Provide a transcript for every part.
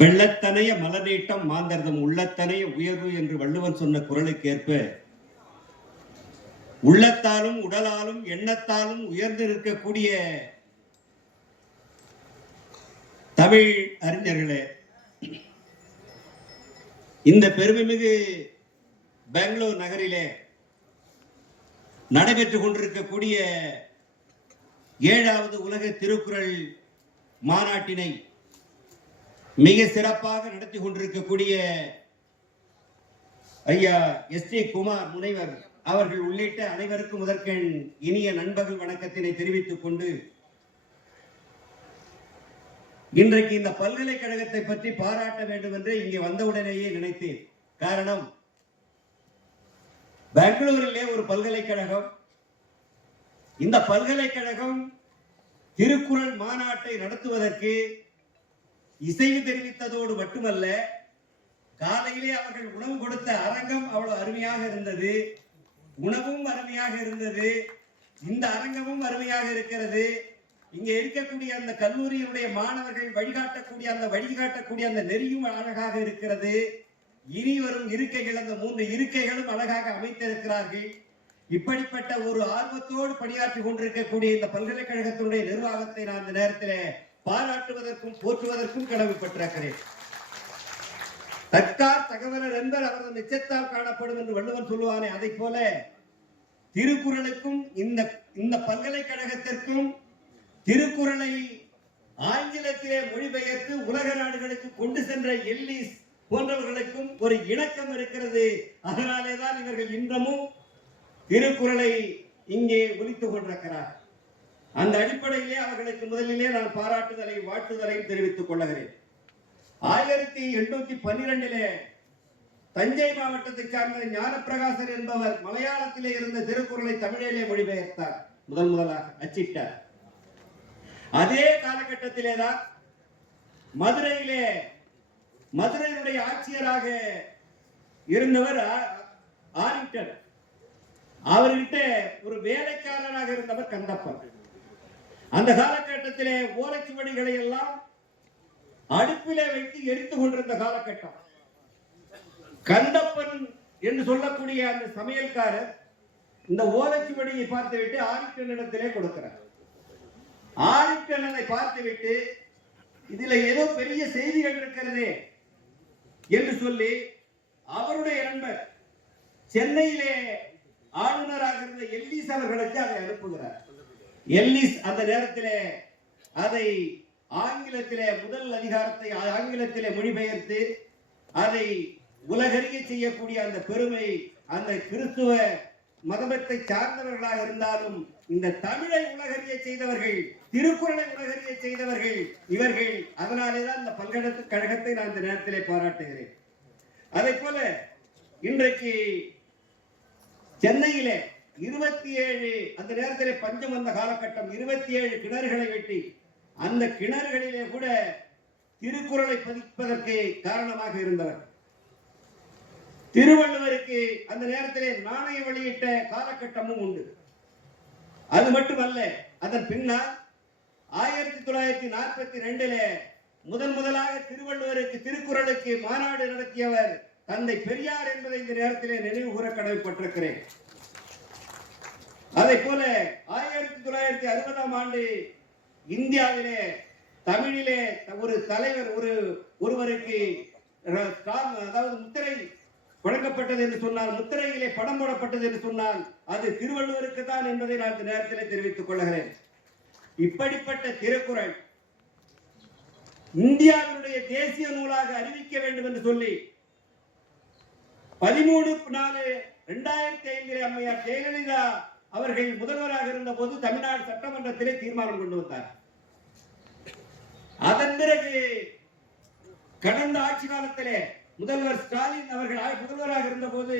வெள்ளத்தனைய மலநீட்டம் மாந்தர்தம் உள்ளத்தனைய உயர்வு என்று வள்ளுவன் சொன்ன குரலுக்கேற்ப உள்ளத்தாலும் உடலாலும் எண்ணத்தாலும் உயர்ந்து நிற்கக்கூடிய தமிழ் அறிஞர்களே, இந்த பெருமைமிகு பெங்களூர் நகரிலே நடைபெற்றுக் கொண்டிருக்கக்கூடிய 7வது உலக திருக்குறள் மாநாட்டினை மிக சிறப்பாக நடத்தி கொண்டிருக்கக்கூடிய ஐயா எஸ்.டி. குமார் முனைவர் அவர்கள் உள்ளிட்ட அனைவருக்கும் முதற்கண் இனிய நண்பர்கள் வணக்கத்தினை தெரிவித்துக் கொண்டு, இன்றைக்கு இந்த பல்கலைக்கழகத்தை பற்றி பாராட்ட வேண்டும் என்று இங்கே வந்தவுடனேயே நினைத்தேன். காரணம், பெங்களூரிலே ஒரு பல்கலைக்கழகம், இந்த பல்கலைக்கழகம் திருக்குறள் மாநாட்டை நடத்துவதற்கு இசைவு தெரிவித்ததோடு மட்டுமல்ல, காலையிலே அவர்கள் உணவு கொடுத்த அரங்கம் அவ்வளவு அருமையாக இருந்தது, உணவும் அருமையாக இருந்தது, இந்த அரங்கமும் அருமையாக இருக்கிறது. இங்கே இருக்கக்கூடிய அந்த கல்லூரியினுடைய மாணவர்கள் வழிகாட்டக்கூடிய அந்த நெறியும் அழகாக இருக்கிறது. இனி வரும் இருக்கைகள், அந்த 3 இருக்கைகளும் அழகாக அமைத்திருக்கிறார்கள். இப்படிப்பட்ட ஒரு ஆர்வத்தோடு பணியாற்றி கொண்டிருக்கக்கூடிய இந்த பல்கலைக்கழகத்தினுடைய நிர்வாகத்தை நான் இந்த நேரத்தில் பாராட்டுவதற்கும் போற்றுவதற்கும் கடமைப்பட்டிருக்கிறேன். தற்கார் தகவலர் என்பர் அவரது நிச்சயத்தால் காணப்படும் என்று வள்ளுவன் சொல்லுவானே, அதை போல திருக்குறளுக்கும் இந்த பல்கலைக்கழகத்திற்கும் திருக்குறளை ஆங்கிலத்திலே மொழிபெயர்த்து உலக நாடுகளுக்கு கொண்டு சென்ற எல்லிஸ் போன்றவர்களுக்கும் ஒரு இணக்கம் இருக்கிறது. அதனாலேதான் இவர்கள் இன்றமும் திருக்குறளை இங்கே ஒலித்துக் கொண்டிருக்கிறார். அந்த அடிப்படையிலே அவர்களுக்கு முதலிலே நான் பாராட்டுதலை வாழ்த்துதலையும் தெரிவித்துக் கொள்ளுகிறேன். 1812 தஞ்சை மாவட்டத்தை சார்ந்த ஞானப்பிரகாசர் என்பவர் மலையாளத்திலே இருந்த திருக்குறளை தமிழிலே மொழிபெயர்த்தார், முதலாக அச்சிட்டார். அதே காலகட்டத்திலேதான் மதுரையினுடைய ஆட்சியராக இருந்தவர் ஆரிங்டன், அவர்கிட்ட ஒரு வேலைக்காரராக இருந்தவர் கந்தப்பன். அந்த காலகட்டத்திலே ஓலைச்சுவடிகளை எல்லாம் அடுப்பிலே வைத்து எரித்துக் கொண்டிருந்த காலகட்டம். கந்தப்பன் என்று சொல்லக்கூடிய அந்த சமையல்காரர் இந்த ஓலைச்சுவடியை பார்த்துவிட்டு ஆரிங்டனிடத்திலே கொடுக்கிறார். ஆரிங்டனை பார்த்துவிட்டு இதுல ஏதோ பெரிய செய்திகள் இருக்கிறதே என்று சொல்லி அவருடைய நண்பர் சென்னையிலே ஆளுநராக இருந்த எல்லிஸ் அவர்களுக்கு அதை அனுப்புகிறார். எல்லிஸ் அந்த நேரத்திலே அதை ஆங்கிலத்திலே முதல் அதிகாரத்தை ஆங்கிலத்திலே மொழிபெயர்த்து அதை உலகறிய செய்யக்கூடிய அந்த பெருமை அந்த கிறிஸ்துவ மதத்தை சார்ந்தவர்களாக இருந்தாலும் இந்த தமிழை உலகறிய செய்தவர்கள், திருக்குறளை உலகறிய செய்தவர்கள் இவர்கள். அதனாலேதான் இந்த பல்கலைக்கழகத்தை நான் இந்த நேரத்திலே பாராட்டுகிறேன். அதே போல இன்றைக்கு சென்னையிலே 27 அந்த நேரத்திலே பஞ்சம் வந்த காலகட்டம், 27 கிணறுகளை வெட்டி அந்த கிணறுகளிலே கூட திருக்குறளை பதிப்பதற்கு காரணமாக இருந்தவர். திருவள்ளுவருக்கு அந்த நேரத்திலே நாணயம் வெளியிட்ட காலகட்டமும் உண்டு. அது மட்டுமல்ல, அதன் பின்னால் 1942 முதலாக திருவள்ளுவருக்கு திருக்குறளுக்கு மாநாடு நடத்தியவர் தந்தை பெரியார் என்பதை இந்த நேரத்திலே நினைவு கூற கடமைப்பட்டிருக்கிறேன். அதை போல 1960ஆம் ஆண்டு இந்தியாவிலே தமிழிலே ஒரு தலைவர் ஒருவருக்கு அதாவது முத்திரை வழங்கப்பட்டது என்று சொன்னால், முத்திரையிலே படம் போடப்பட்டது என்று சொன்னால் அது திருவள்ளுவருக்கு தான் என்பதை நான் இந்த நேரத்தில் தெரிவித்துக் கொள்கிறேன். இப்படிப்பட்ட திருக்குறள் இந்தியாவினுடைய தேசிய நூலாக அறிவிக்க வேண்டும் என்று சொல்லி 13/4/2005 அம்மையார் ஜெயலலிதா அவர்கள் முதல்வராக இருந்த போது தமிழ்நாடு சட்டமன்றத்திலே தீர்மானம் கொண்டு வந்தார். அதன் பிறகு கடந்த ஆட்சி காலத்திலே முதல்வர் ஸ்டாலின் அவர்கள் முதல்வராக இருந்த போது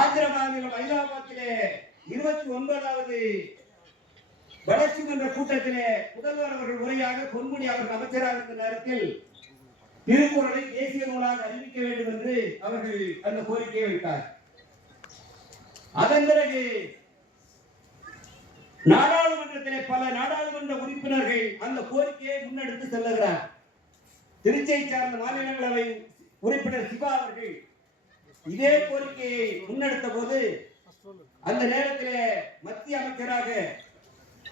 ஆந்திர மாநிலம் அயிலாபாத்திலே 29வது வளர்ச்சி மன்ற கூட்டத்திலே முதல்வர் அவர்கள் உரையாக பொன்முடி அவர்கள் அமைச்சராக இருந்த நேரத்தில் திருக்குறளை தேசிய நூலாக அறிவிக்க வேண்டும் என்று அவர்கள் அந்த கோரிக்கையை வைத்தார். அதன் பிறகு நாடாளுமன்றத்திலே பல நாடாளுமன்ற உறுப்பினர்கள் அந்த கோரிக்கையை முன்னெடுத்து செல்லுகிறார். திருச்சியை சார்ந்த மாநிலங்களவை உறுப்பினர் சிவா அவர்கள் இதே கோரிக்கையை முன்னெடுத்த போது அந்த நேரத்திலே மத்திய அமைச்சராக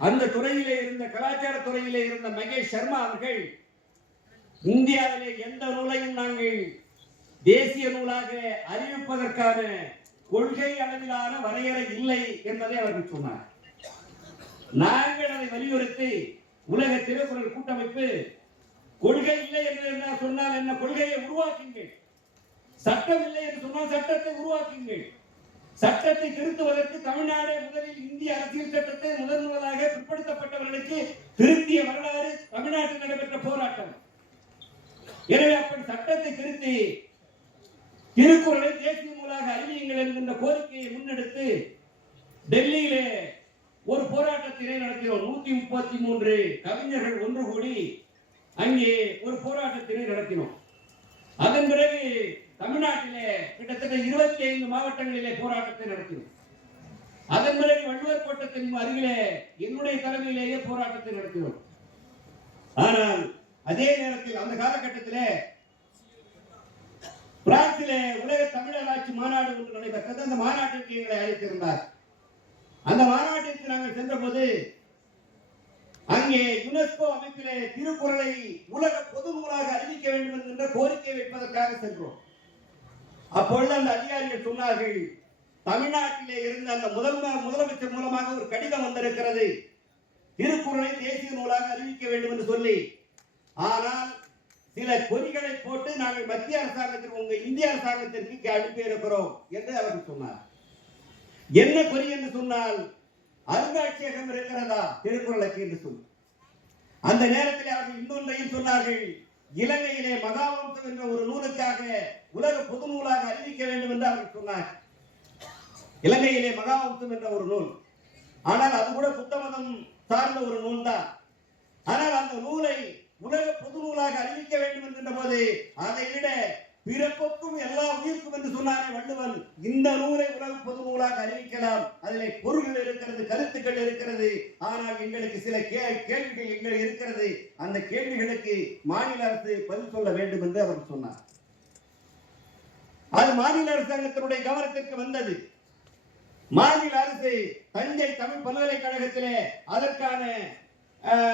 அந்த துறையிலே இருந்த கலாச்சார துறையிலே இருந்த மகேஷ் சர்மா அவர்கள் இந்தியாவிலே எந்த நூலையும் நாங்கள் தேசிய நூலாக அறிவிப்பதற்கான கொள்கை அளவிலான வரையறை இல்லை என்பதை அவர்கள் சொன்னார். நாங்கள் அதை வலியுறுத்தி உலக திருக்குறள் கூட்டமைப்பு கொள்கை இல்லை என்று என்ன சொன்னால் என்ன, கொள்கையை உருவாக்குங்கள். சட்டம் இல்லை என்று சொன்னால் சட்டத்தை உருவாக்குங்கள். சட்டத்தை திருத்துவதற்கு தமிழ்நாடு முதலில் இந்திய அரசியல் சட்டத்தை முதலாக பிற்படுத்தப்பட்டவர்களுக்கு திருத்திய வரலாறு தமிழ்நாட்டில் நடைபெற்ற போராட்டம். எனவே அப்படி சட்டத்தை திருத்தி திருக்குறளை தேசிய நூலாக அறிவியுங்கள் என்கின்ற கோரிக்கையை முன்னெடுத்து டெல்லியிலே ஒரு போராட்டத்தினை நடத்தினோம். 133 கவிஞர்கள் ஒன்று கூடி அங்கே ஒரு போராட்டத்தினை நடத்தினோம். அதன் பிறகு தமிழ்நாட்டிலே கிட்டத்தட்ட 25 மாவட்டங்களிலே போராட்டத்தை நடத்தினோம். அதன் பிறகு வள்ளுவர் கோட்டத்தின் அருகிலே என்னுடைய தலைமையிலேயே போராட்டத்தை நடத்தினோம். ஆனால் அதே நேரத்தில் அந்த காலகட்டத்திலே பிரான்சிலே உலக தமிழராட்சி மாநாடு ஒன்று நடைபெற்றது. அந்த மாநாட்டிற்கு எங்களை அழைத்திருந்தார். அந்த மாநாட்டிற்கு நாங்கள் சென்ற போது அங்கே யுனெஸ்கோ அமைப்பிலே திருக்குறளை உலக பொது நூலாக அறிவிக்க வேண்டும் என்கின்ற கோரிக்கை வைப்பதற்காக சென்றோம். அப்பொழுது அந்த அதிகாரிகள் சொன்னார்கள், தமிழ்நாட்டிலே இருந்த அந்த முதலமைச்சர் மூலமாக ஒரு கடிதம் வந்திருக்கிறது, திருக்குறளை தேசிய நூலாக அறிவிக்க வேண்டும் என்று சொல்லி. ஆனால் சில பொறிகளை போட்டு நாங்கள் மத்திய அரசாங்கத்திற்கு, உங்க இந்திய அரசாங்கத்திற்கு அனுப்பி இருக்கிறோம் என்று அவர்கள் சொன்னார். என்ன பொறி என்று சொன்னால், அருங்காட்சியகம் இருக்கிறதா திருக்குறளுக்கு என்று சொல்லி. அந்த நேரத்தில் அவர்கள் இன்னொன்றையும் சொன்னார்கள், இலங்கையிலே மகாவம்சம் என்ற ஒரு நூலுக்காக உலக பொது நூலாக அறிவிக்க வேண்டும் என்று அவர்கள் சொன்னார். இலங்கையிலே மகாவம்சம் என்ற ஒரு நூல், ஆனால் அது கூட புத்த மதம் சார்ந்த ஒரு நூல் தான். ஆனால் அந்த நூலை உலக பொது நூலாக அறிவிக்க வேண்டும் என்கின்ற போது அதை விட பிறப்புக்கும் எல்லா உயிர்க்கும் என்று சொன்னாரே வள்ளுவன், இந்த நூலை உலக பொது நூலாக அறிவிக்கலாம், அதிலே பொருள்கள் இருக்கிறது, கருத்துக்கள் இருக்கிறது. ஆனால் எங்களுக்கு சில கேள்விகள் எங்கள் இருக்கிறது, அந்த கேள்விகளுக்கு மாநில அரசு பதில் சொல்ல வேண்டும் என்று அவர் சொன்னார். அது மாநில அரசாங்கத்தினுடைய கவனத்திற்கு வந்தது. மாநில அரசு தஞ்சை தமிழ் பல்கலைக்கழகத்திலே அதற்கான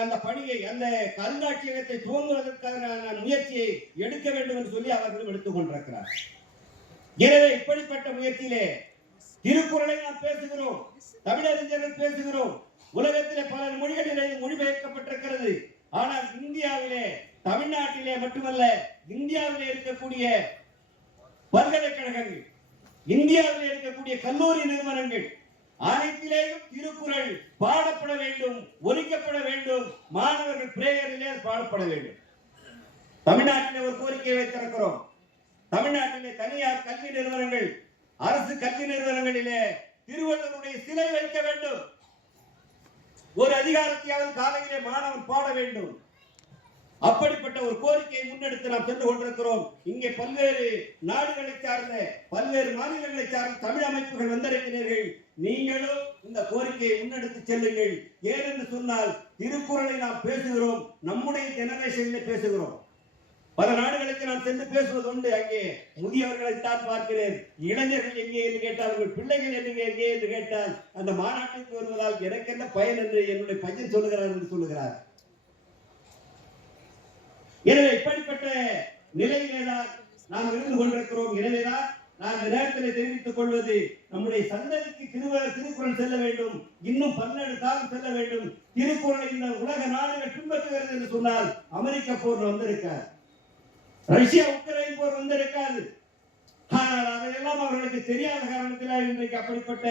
அந்த பணியை, அந்த கருங்காட்சியகத்தை துவங்குவதற்கான முயற்சியை எடுக்க வேண்டும் என்று சொல்லி அவர்களும் எடுத்துக் கொண்டிருக்கிறார். எனவே இப்படிப்பட்ட முயற்சியிலே திருக்குறளை நாம் பேசுகிறோம், தமிழறிஞர்கள் பேசுகிறோம், உலகத்திலே பல மொழிகளிலே மொழிபெயர்க்கப்பட்டிருக்கிறது. ஆனால் இந்தியாவிலே, தமிழ்நாட்டிலே மட்டுமல்ல, இந்தியாவிலே இருக்கக்கூடிய பல்கலைக்கழகங்கள், இந்தியாவில் இருக்கக்கூடிய கல்லூரி நிறுவனங்கள் அனைத்திலேயும் திருக்குறள் பாடப்பட வேண்டும், ஒலிக்கப்பட வேண்டும், மாணவர்கள் பிரேயரிலே பாடப்பட வேண்டும். தமிழ்நாட்டிலே ஒரு கோரிக்கை வைத்திருக்கிறோம். தமிழ்நாட்டிலே தனியார் கல்வி நிறுவனங்கள், அரசு கல்வி நிறுவனங்களிலே திருவள்ளுவருடைய சிலை வைக்க வேண்டும். ஒரு அதிகாரத்தையாவது காலையிலே மாணவன் பாட வேண்டும். அப்படிப்பட்ட ஒரு கோரிக்கையை முன்னெடுத்து நாம் சென்று கொண்டிருக்கிறோம். இங்கே பல்வேறு நாடுகளை சார்ந்த, பல்வேறு மாநிலங்களை சார்ந்த தமிழ் அமைப்புகள் வந்திருக்கிறீர்கள். நீங்களும் இந்த கோரிக்கையை முன்னெடுத்து செல்லுங்கள். ஏனென்று சொன்னால் திருக்குறளை நாம் பேசுகிறோம், நம்முடைய ஜெனரேஷனில் பேசுகிறோம். பல நாடுகளுக்கு நான் சென்று பேசுவது உண்டு. அங்கே முதியவர்களைத்தான் பார்க்கிறேன். இளைஞர்கள் எங்கே என்று கேட்டால், உங்கள் பிள்ளைகள் எங்கே என்று கேட்டால், அந்த மாநாட்டிற்கு வருவதால் எனக்கு என்ன பயன் என்று என்னுடைய பையன் சொல்லுகிறார் என்று சொல்லுகிறார். எனவே இப்படிப்பட்ட நிலையிலேதான் நாம் இருந்து கொண்டிருக்கிறோம். எனவேதான் நான் இந்த நேரத்தில் தெரிவித்துக் கொள்வது, நம்முடைய சந்ததிக்கு திருக்குறள் செல்ல வேண்டும், இன்னும் 12 காலம் செல்ல வேண்டும். திருக்குறளை இந்த உலக நாடுகள் பின்பற்றுகிறது என்று சொன்னால், அமெரிக்க போர் வந்திருக்காது, ரஷ்யா உக்ரைன் போர் வந்திருக்காது. ஆனால் அதையெல்லாம் அவர்களுக்கு தெரியாத காரணத்தினால் இன்றைக்கு அப்படிப்பட்ட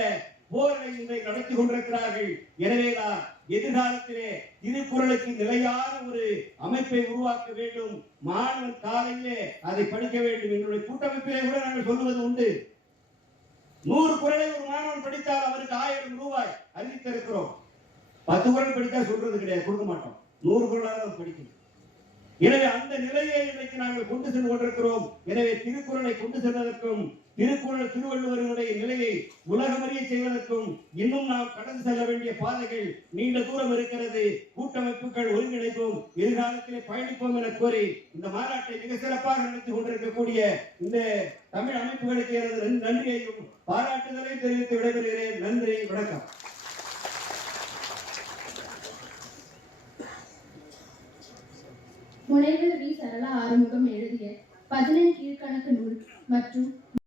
போரை இன்றைக்கு நடத்தி கொண்டிருக்கிறார்கள். எனவேதான் எதிர்காலத்திலே திருக்குறளுக்கு நிலையான ஒரு அமைப்பை உருவாக்க வேண்டும். மாணவன் காலையிலே அதை படிக்க வேண்டும். என்னுடைய கூட்டமைப்பிலே கூட நாங்கள் சொல்லுவது உண்டு, 100 குறளை ஒரு மாணவன் படித்தால் அவருக்கு 1000 ரூபாய் அறிவித்திருக்கிறோம். 10 குறள் படித்தா சொல்றது கிடையாது, கொடுக்க மாட்டோம். 100 குறளாக படிக்கணும். எனவே அந்த நிலையை இன்றைக்கு நாங்கள் கொண்டு சென்று கொண்டிருக்கிறோம். எனவே திருக்குறளை கொண்டு செல்வதற்கும் திருக்குறள் திருவள்ளுவருடைய நிலையை உலகமறிய செய்வதற்கும் இன்னும் நாம் கடந்து செல்ல வேண்டிய பாதைகள் நீண்ட தூரம் இருக்கிறது. கூட்டமைப்புகள் ஒருங்கிணைப்போம், எதிர்காலத்திலே பயணிப்போம் என கோரி இந்த மாநாட்டை மிக சிறப்பாக நடத்தி கொண்டிருக்கக்கூடிய இந்த தமிழ் அமைப்புகளுக்கு எனது நன்றியையும் பாராட்டுதலையும் தெரிவித்து விடைபெறுகிறேன். நன்றி, வணக்கம். முனைவர் வி. சரளா ஆறுமுகம் எழுதிய 11 கீழ்க்கணக்கு நூல் மற்றும்